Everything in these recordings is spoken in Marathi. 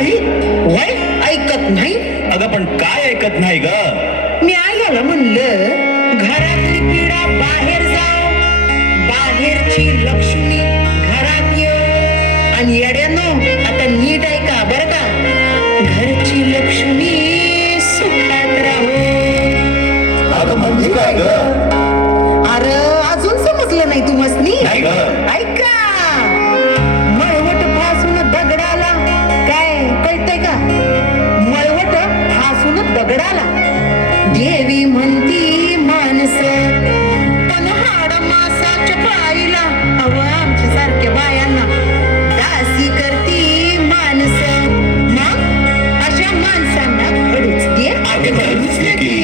नाही. वय ऐकत नाही. अगं पण काय ऐकत नाही ग? मी आईला म्हणलं घरातली पिढा बाहेर जाव, बाहेरची लक्ष्मी घरात ये. आणि येड्यानो आता नीट ऐका बरं का, घरची लक्ष्मी सुखात राहो. अगं म्हणजे काय ग? अरे अजून समजलं नाही तुम्हासनी? नाही ग. ऐका, मळवट फासून दगडाला, काय कळतंय का? मळवट फासून दगडाला देवी म्हणती माणस, पण हाड मासाच्या पायीला हव आमच्या सारख्या बायांना दासी करती माणस. मग अशा माणसांना खडूच दे. अगं धरूच दे की.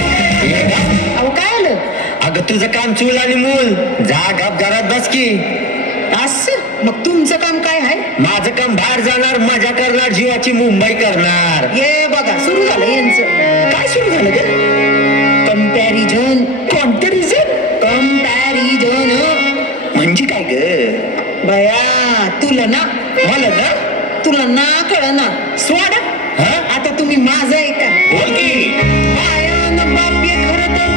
अहो काय आलं? अगं तुझं काम चूल आणि मूल, जा गप घरात बस की. असं मग तुमचं काम काय आहे? माझं काम बाहेर जाणार, मजा करणार, जीवाची मुंबई करणार. हे बघा सुरू झालं यांचं. काय सुरू झालं ग? कंपॅरिझन. कॉम्पॅरिझन कंपॅरिझन म्हणजे काय ग? बया तुला ना, मला ना तुला ना कळ ना स्वाड. हा? आता तुम्ही माझं ऐका. बोल की. आयान बाप्य खरं तर